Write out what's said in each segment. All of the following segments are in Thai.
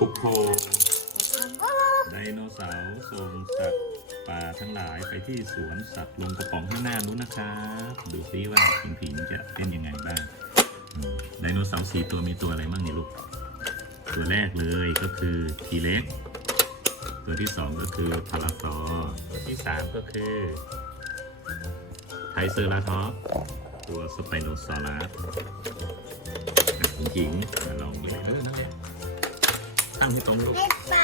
ปุกโพไดโนเสาร์ส่งสัตว์ป่าทั้งหลายไปที่สวนสัตว์ลงกระป๋องข้างหน้านู้นนะครับ ดูซิว่าผิงผิงจะเป็นยังไงบ้างอืมไดโนเสาร์สี่ตัวมีตัวอะไรบ้างเนี่ยลูก ตัวแรกเลยก็คือทีเล็ก ตัวที่สองก็คือพาราซอร์ตัวที่สามก็คือไทเซอราทอปส์ตัวสไปโนซอรัสจริงๆมาลองเลยเออนั่นแหละ ตั้งให้ตรงลูกไม่ไป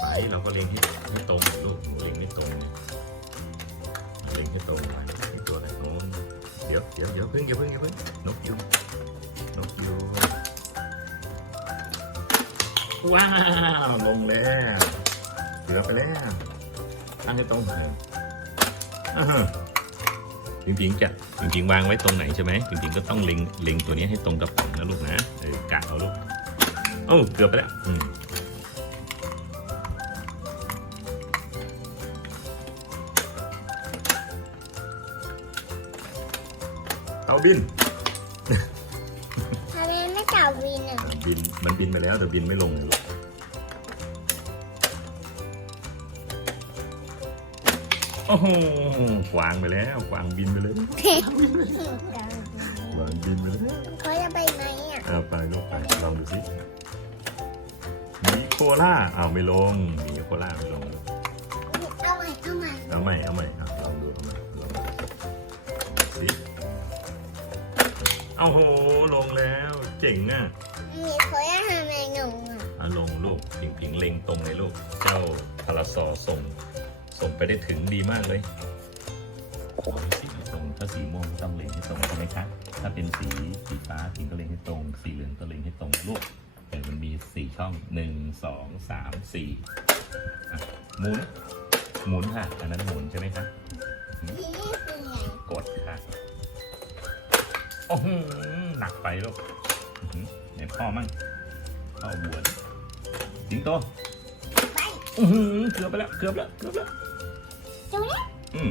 ไปเราก็เล็งที่ที่ตรงหน่อยลูกหนูเล็งไม่ตรงเนี่ยเล็งให้ตรงหน่อยที่ตัวไหนโน้นเดี๋ยวเดี๋ยวเดี๋ยวเพิ่งอย่าเพิ่งอย่าเพิ่งนกยูงนกยูงว้าวลงแล้วเหลือไปแล้วตั้งให้ตรงเลยอ่าฮะจริงๆจะจริงๆวางไว้ตรงไหนใช่ไหมจริงๆก็ต้องเล็งเล็งตัวนี้ให้ตรงกับป๋องนะลูกนะเออกะเอาลูกโอ้าเกือบไปแล้ว บิน ทำไมไม่จับวินอะบิน มันบินไปแล้วแต่บินไม่ลงเลยลูกโอ้โหกวางไปแล้วกวางบินไปเลยกวางบินไปแล้วเขาจะไปไหนอะเอาไปลูกไปลองดูสิมีโคล่าเอาไม่ลงมีโคล่าไม่ลง เอาใหม่เอาใหม่เอาใหม่เอาใหม่ครับ เอาโหลงแล้วเจ๋งอะมีเขาจะทำไมหนุ่มอะอาลงลูกผิงผิงเล็งตรงเลยลูก เจ้าพาราซอส่ง ส่งไปได้ถึงดีมากเลยลองสีตรงถ้าสีม่วงก็ต้องเล็งให้ตรงใช่ไหมคะถ้าเป็นสีสีฟ้าผิงก็เล็งให้ตรง สีเหลืองก็เล็งให้ตรงลูกแต่มันมีสี่ช่องหนึ่งสองสามสี่อะหมุน หมุนค่ะ อันนั้นหมุนใช่ไหมคะ โอ้โหหนักไปลูกอื้อหือไหนพ่อมั่งพ่อบัวดิสิงโตไปอือหือเกือบไปแล้วเกือบแล้วเกือบแล้วตรงนี้อืม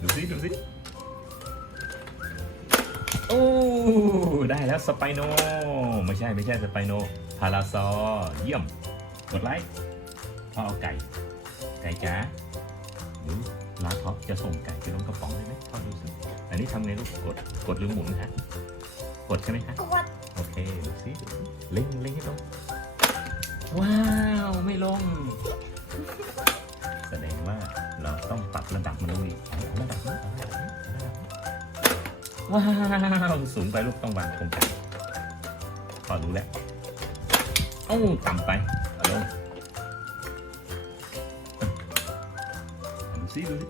ดูสิดูสิโอ้ได้แล้วสไปโนไม่ใช่ไม่ใช่สไปโนพาราซอเยี่ยมกดไลค์พ่อเอาไก่ ไก่จ๋า เดี๋ยวลาท็อปจะส่งไก่ไปลงกระป๋องได้ไหมพ่อดูสิอันนี้ทำไงลูกกดกดหรือหมุนฮะกดใช่ไหมคะกดโอเคดูสิดูสิเล็งเล็งให้ตรงว้าวไม่ลง แสดงว่าเราต้องปรับระดับมันลงอีกเอาระดับนี้เอาระดับนี้เอาระดับนี้ว้าวสูงไปลูกต้องวางตรงกลางพอรู้แล้วเอ้าต่ำไปเอาลง ดูสิดูสิ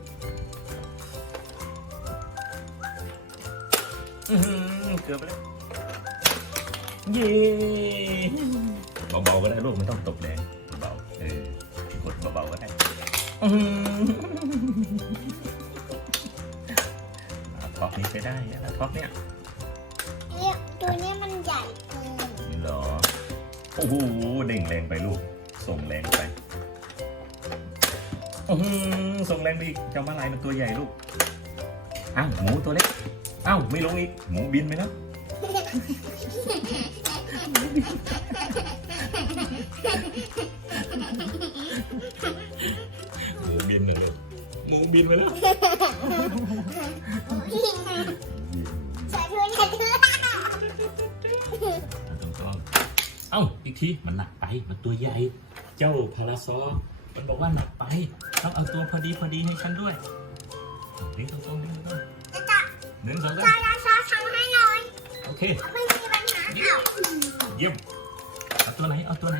อื้อหือเกือบไปแล้วเย้เบาๆก็ได้ลูกไม่ต้องตกแรงเบาๆเออกดเบาๆก็ได้อื้อหือท็อปนี้ใช้ได้นะท็อปเนี่ยเนี่ยตัวเนี้ยมันใหญ่เกินนี่เหรอโอ้โหเด้งแรงไปลูกส่งแรงไป อื้อหือส่งแรงไปอีกเจ้ามาลายมันตัวใหญ่ลูกอ้าวหมูตัวเล็กอ้าวไม่ลงอีกหมูบินไปแล้วหมูบินเลยลูกหมูบินไปแล้วใส่ถ้วยใส่ถ้วยต้องต้องเอ้าอีกทีมันหนักไปมันตัวใหญ่ เจ้าพาราซอ มันบอกว่าหนักไปต้องเอาตัวพอดีพอดีให้ฉันด้วยนิ้งตรงตรงนิ้งตรงจะจับหนึ่งสองซสาอมสซอสทำให้หน่อยโอเคไม่มีปัญหาอ้าเยี่ยมเอาตัวไหนเอาตัวไหน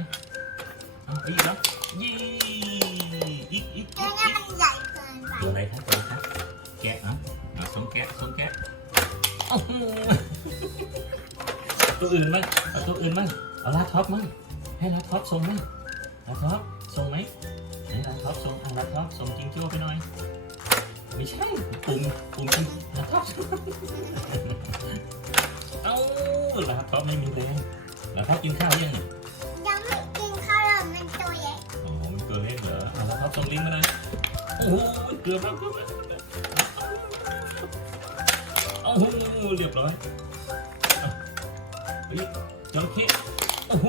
เอาอีกแล้วยี่อีกอีกตัวกนี้มันใหญ่เกินไปตัวอะไรครับตัวอะไรครับแกะเหรอเอาสองแกะสองแกะโอ้โหตัวอื่นมั้งเอาตัวอื่นมั้งเอาลาท็อปมั้งให้ลาท็อปส่งมั้งลาท็อปส่งไหม ไหนลาท็อปส่งอะลาท็อปส่งจิงโจ้ไปหน่อย ไม่ใช่ปุ่มปุ่มจิงลาท็อปเอ้าลาท็อปไม่มีแรงลาท็อปกินข้าวยังยังไม่กินข้าวเลยมันตัวใหญ่อ๋อมันตัวเล็กเหรออะลาท็อปส่งลิงก์มาเลยโอ้โหเกือบแล้วเกือบแล้วโอ้โหเรียบร้อยอะเฮ้ยจระเข้โอ้โห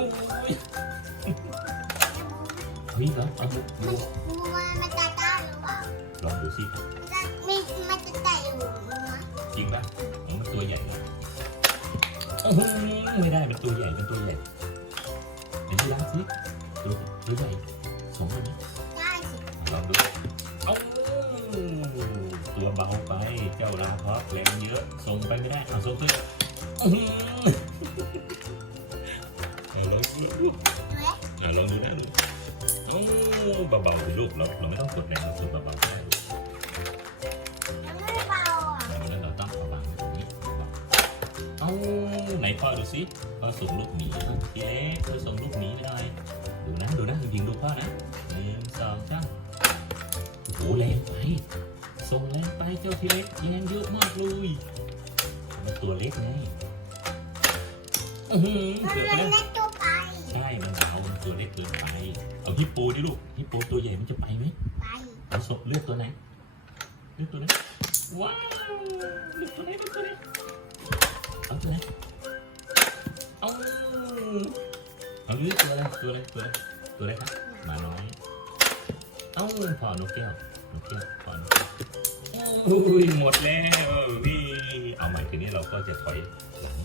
นี่เหรอเอาดูมันบูมันมันจะได้หรือเปล่าลองดูสิมันมันจะได้อยู่นะจริงปะอ๋อมันตัวใหญ่นะโอ้โหไม่ได้เป็นตัวใหญ่เป็นตัวใหญ่เห็นไหมล่ะสิตัวตัวใหญ่สองตัวนี้ได้สิลองดูเอ้าตัวเบาไปเจ้าลาพอสแรงเยอะส่งไปไม่ได้เอาส่งไปเลยอื้อหือเอาลองดูลูกเฮ้ยเอาลองดูนะลูก เอ้าเบาๆสิลูกเราเราไม่ต้องกดแรงเรากดเบาๆได้ลูกมันไม่เบาอะดังนั้นเราต้องเอาวางไว้ตรงนี้เบาๆเอ้าไหนพ่อดูสิพ่อส่งลูกหมีนะพี่เอ๊ะพ่อส่งลูกหมีไปหน่อยดูนะดูนะยิงดูพ่อนะหนึ่งสองสามโอ้โหแรงไปส่งแรงไปเจ้าทีเล็กแรงเยอะมากเลยมันตัวเล็กไงอื้อหือมันเกือบเลไปยแล้วเล็กตัวไปใช่มันเบามัน ตัวเล็กเกินไป เอาฮิปโปดิลูกฮิปโปตัวใหญ่มันจะไปไหมไปเอาศพเลือกตัวไหนเลือกตัวไหนว้าวเลือกตัวไหนเลือกตัวไหนเอาตัวไหนเอาเอาเลือกตัวอะไรตัวอะไรตัวอะไรตัวอะไรครับหมาน้อยเอ้าพอนกแก้วนกแก้วพอนกแก้วอุ้ยหมดแล้วนี่เอาใหม่ทีนี้เราก็จะถอยหลัง